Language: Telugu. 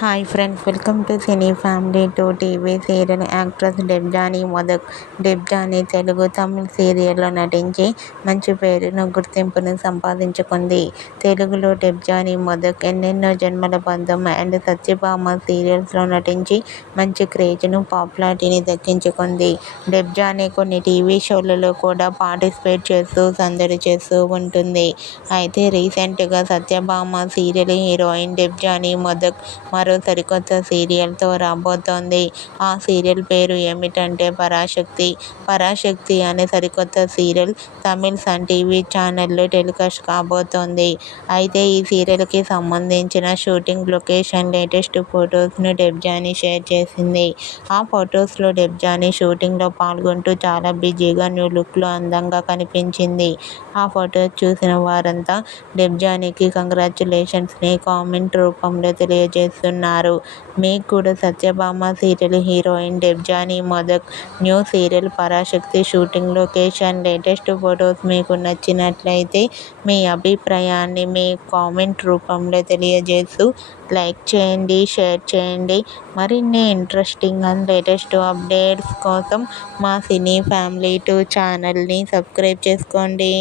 Hi friends, welcome to cine family to TV serial. Actress Debjani Modak. Debjani Telugu, Tamil సీరియల్లో నటించి మంచి పేరును, గుర్తింపును సంపాదించుకుంది. తెలుగులో డెబ్జానీ మోదక్ ఎన్నెన్నో జన్మల బంధం అండ్ సత్యభామ సీరియల్స్లో నటించి మంచి క్రేజ్ను, పాపులారిటీని దక్కించుకుంది. డెబ్జానీ కొన్ని టీవీ షోలలో కూడా పార్టిసిపేట్ చేస్తూ సందడి చేస్తూ ఉంటుంది. అయితే రీసెంట్గా సత్యభామ సీరియల్ హీరోయిన్ డెబ్జానీ మోదక్ మరో సరికొత్త సీరియల్తో రాబోతోంది. ఆ సీరియల్ పేరు ఏమిటంటే పరాశక్తి. పరాశక్తి అనే సరికొత్త సీరియల్ తమిళ సన్ టీవీ ఛానల్లో టెలికాస్ట్ కాబోతోంది. అయితే ఈ సీరియల్కి సంబంధించిన షూటింగ్ లొకేషన్ లేటెస్ట్ ఫొటోస్ను డెబ్జానీ షేర్ చేసింది. ఆ ఫొటోస్లో డెబ్జానీ షూటింగ్లో పాల్గొంటూ చాలా బిజీగా న్యూ లుక్లో అందంగా కనిపించింది. ఆ ఫొటోస్ చూసిన వారంతా డెబ్జానీకి కంగ్రాచ్యులేషన్స్ని కామెంట్ రూపంలో తెలియజేస్తున్నారు. మీకు కూడా Satyabhama serial heroine Debjani modak new serial Parashakti shooting location latest photos మీకు నచ్చినట్లయితే మీ అభిప్రాయాన్ని మీ కామెంట్ రూపంలో తెలియజేస్తూ లైక్ చేయండి, షేర్ చేయండి. మరిన్ని ఇంట్రెస్టింగ్ అండ్ లేటెస్ట్ అప్డేట్స్ కోసం మా సినీ ఫ్యామిలీ 2 ఛానల్ని సబ్స్క్రైబ్ చేసుకోండి.